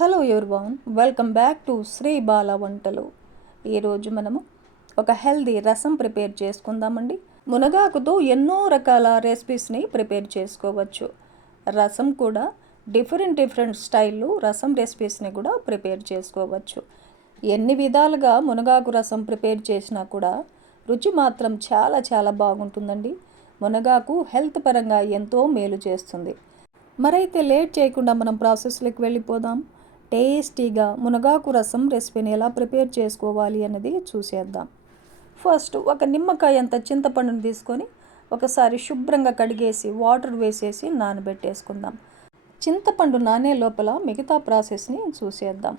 Hello everyone, welcome back to Sri Bala వంటలు. ఈరోజు మనము ఒక హెల్దీ రసం ప్రిపేర్ చేసుకుందామండి. మునగాకుతో ఎన్నో రకాల రెసిపీస్ని ప్రిపేర్ చేసుకోవచ్చు. రసం కూడా డిఫరెంట్ స్టైల్లో రసం రెసిపీస్ని కూడా ప్రిపేర్ చేసుకోవచ్చు. ఎన్ని విధాలుగా మునగాకు రసం ప్రిపేర్ చేసినా కూడా రుచి మాత్రం చాలా బాగుంటుందండి. మునగాకు హెల్త్ పరంగా ఎంతో మేలు చేస్తుంది. మరైతే లేట్ చేయకుండా మనం ప్రాసెస్లోకి వెళ్ళిపోదాం. టేస్టీగా మునగాకు రసం రెసిపీని ఎలా ప్రిపేర్ చేసుకోవాలి అన్నది చూసేద్దాం. ఫస్ట్ ఒక నిమ్మకాయ అంత చింతపండుని తీసుకొని ఒకసారి శుభ్రంగా కడిగేసి వాటర్ వేసేసి నానబెట్టేసుకుందాం. చింతపండు నానే లోపల మిగతా ప్రాసెస్ని చూసేద్దాం.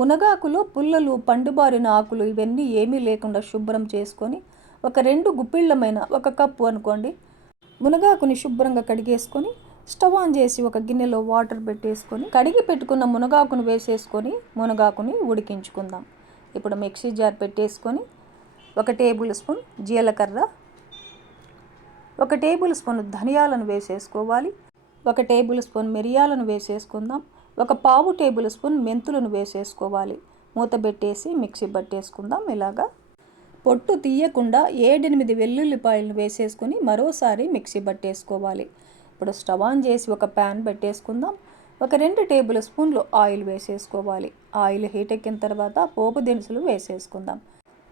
మునగాకులో పుల్లలు, పండుబారిన ఆకులు ఇవన్నీ ఏమీ లేకుండా శుభ్రం చేసుకొని ఒక 2 గుప్పిళ్ళమైన 1 కప్పు అనుకోండి మునగాకుని శుభ్రంగా కడిగేసుకొని స్టవ్ ఆన్ చేసి ఒక గిన్నెలో వాటర్ పెట్టేసుకొని కడిగి పెట్టుకున్న మునగాకును వేసేసుకొని మునగాకుని ఉడికించుకుందాం. ఇప్పుడు మిక్సీ జార్ పెట్టేసుకొని 1 టేబుల్ స్పూన్ జీలకర్ర, 1 టేబుల్ స్పూన్ ధనియాలను వేసేసుకోవాలి, 1 టేబుల్ స్పూన్ మిరియాలను వేసేసుకుందాం, 1/4 టేబుల్ స్పూన్ మెంతులను వేసేసుకోవాలి. మూత పెట్టేసి మిక్సీ పట్టేసుకుందాం. ఇలాగా పొట్టు తీయకుండా 7-8 వెల్లుల్లిపాయలను వేసేసుకొని మరోసారి మిక్సీ పట్టేసుకోవాలి. ఇప్పుడు స్టవ్ ఆన్ చేసి ఒక ప్యాన్ పెట్టేసుకుందాం. ఒక 2 టేబుల్ స్పూన్లు ఆయిల్ వేసేసుకోవాలి. ఆయిల్ హీట్ ఎక్కిన తర్వాత పోపు దినుసులు వేసేసుకుందాం.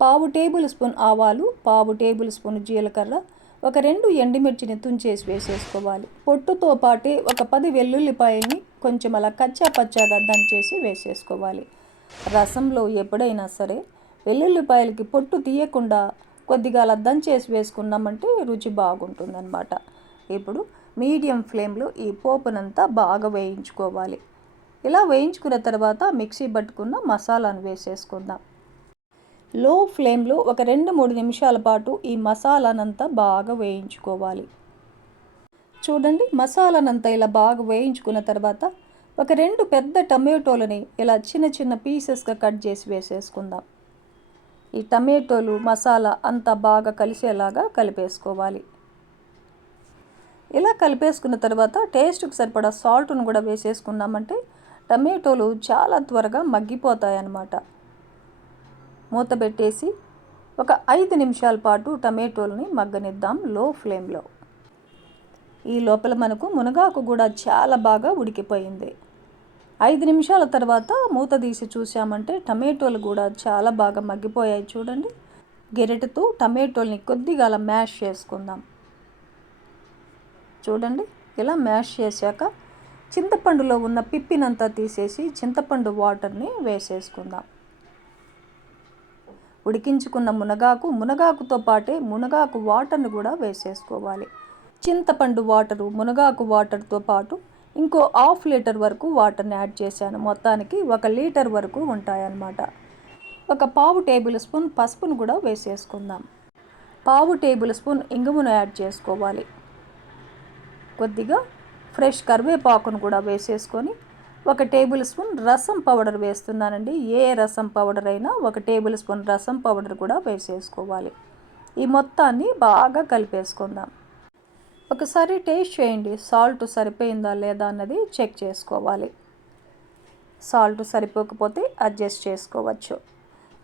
1/2 టేబుల్ స్పూన్ ఆవాలు, 1/2 టేబుల్ స్పూన్ జీలకర్ర, ఒక 2 ఎండుమిర్చిని తుంచేసి వేసేసుకోవాలి. పొట్టుతో పాటే ఒక 10 వెల్లుల్లిపాయల్ని కొంచెం అలా కచ్చా పచ్చాగా దంచేసి వేసేసుకోవాలి. రసంలో ఎప్పుడైనా సరే వెల్లుల్లిపాయలకి పొట్టు తీయకుండా కొద్దిగా అలా దంచేసి వేసుకున్నామంటే రుచి బాగుంటుందన్నమాట. ఇప్పుడు మీడియం ఫ్లేమ్లో ఈ పోపునంతా బాగా వేయించుకోవాలి. ఇలా వేయించుకున్న తర్వాత మిక్సీ పట్టుకున్న మసాలాను వేసేసుకుందాం. లో ఫ్లేమ్లో ఒక 2-3 నిమిషాల పాటు ఈ మసాలానంతా బాగా వేయించుకోవాలి. చూడండి, మసాలానంతా ఇలా బాగా వేయించుకున్న తర్వాత ఒక 2 పెద్ద టమాటోలని ఇలా చిన్న పీసెస్గా కట్ చేసి వేసేసుకుందాం. ఈ టమాటోలు మసాలా అంతా బాగా కలిసేలాగా కలిపేసుకోవాలి. ఇలా కలిపేసుకున్న తర్వాత టేస్ట్కి సరిపడా సాల్ట్ను కూడా వేసేసుకున్నామంటే టమాటోలు చాలా త్వరగా మగ్గిపోతాయి అన్నమాట. మూత పెట్టేసి ఒక 5 నిమిషాల పాటు టమాటోల్ని మగ్గనిద్దాం లో ఫ్లేమ్లో. ఈ లోపల మనకు మునగాకు కూడా చాలా బాగా ఉడికిపోయింది. 5 నిమిషాల తర్వాత మూత తీసి చూసామంటే టమాటోలు కూడా చాలా బాగా మగ్గిపోయాయి. చూడండి, గెరెటతో టమాటోల్ని కొద్దిగా అలా మ్యాష్ చేసుకుందాం. చూడండి, ఇలా మ్యాష్ చేశాక చింతపండులో ఉన్న పిప్పినంతా తీసేసి చింతపండు వాటర్ని వేసేసుకుందాం. ఉడికించుకున్న మునగాకుతో పాటే మునగాకు వాటర్ని కూడా వేసేసుకోవాలి. చింతపండు వాటరు, మునగాకు వాటర్తో పాటు ఇంకో 1/2 లీటర్ వరకు వాటర్ని యాడ్ చేశాను. మొత్తానికి 1 లీటర్ వరకు ఉంటాయన్నమాట. ఒక 1/4 టేబుల్ స్పూన్ పసుపును కూడా వేసేసుకుందాం. 1/4 టేబుల్ స్పూన్ ఇంగువను యాడ్ చేసుకోవాలి. కొద్దిగా ఫ్రెష్ కరివేపాకును కూడా వేసేసుకొని 1 టేబుల్ స్పూన్ రసం పౌడర్ వేస్తున్నానండి. ఏ రసం పౌడర్ అయినా 1 టేబుల్ స్పూన్ రసం పౌడర్ కూడా వేసేసుకోవాలి. ఈ మొత్తాన్ని బాగా కలిపేసుకుందాం. ఒకసారి టేస్ట్ చేయండి, సాల్ట్ సరిపోయిందా లేదా అన్నది చెక్ చేసుకోవాలి. సాల్ట్ సరిపోకపోతే అడ్జస్ట్ చేసుకోవచ్చు.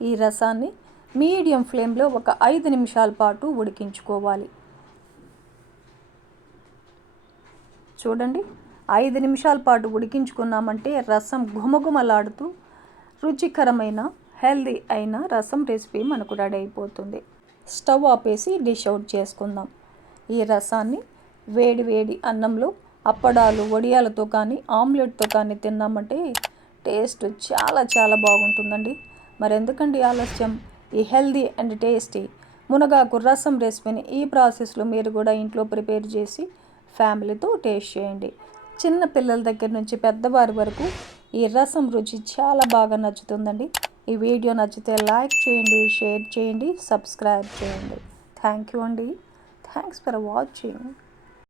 ఈ రసాన్ని మీడియం ఫ్లేమ్లో ఒక 5 నిమిషాల పాటు ఉడికించుకోవాలి. చూడండి, 5 నిమిషాల పాటు ఉడికించుకున్నామంటే రసం ఘుమఘుమలాడుతూ రుచికరమైన హెల్దీ అయిన రసం రెసిపీ మనకు రెడీ అయిపోతుంది. స్టవ్ ఆపేసి డిష్ అవుట్ చేసుకుందాం. ఈ రసాన్ని వేడి అన్నంలో అప్పడాలు, వడియాలతో కానీ ఆమ్లెట్తో కానీ తిన్నామంటే టేస్ట్ చాలా బాగుంటుందండి. మరెందుకండి ఆలస్యం, ఈ హెల్దీ అండ్ టేస్టీ మునగాకు రసం రెసిపీని ఈ ప్రాసెస్లో మీరు కూడా ఇంట్లో ప్రిపేర్ చేసి ఫ్యామిలీతో టేస్ట్ చేయండి. చిన్న పిల్లల దగ్గర నుంచి పెద్దవారి వరకు ఈ రసం రుచి చాలా బాగా నచ్చుతుందండి. ఈ వీడియో నచ్చితే లైక్ చేయండి, షేర్ చేయండి, సబ్స్క్రైబ్ చేయండి. థ్యాంక్ యూ అండి. Thanks for watching.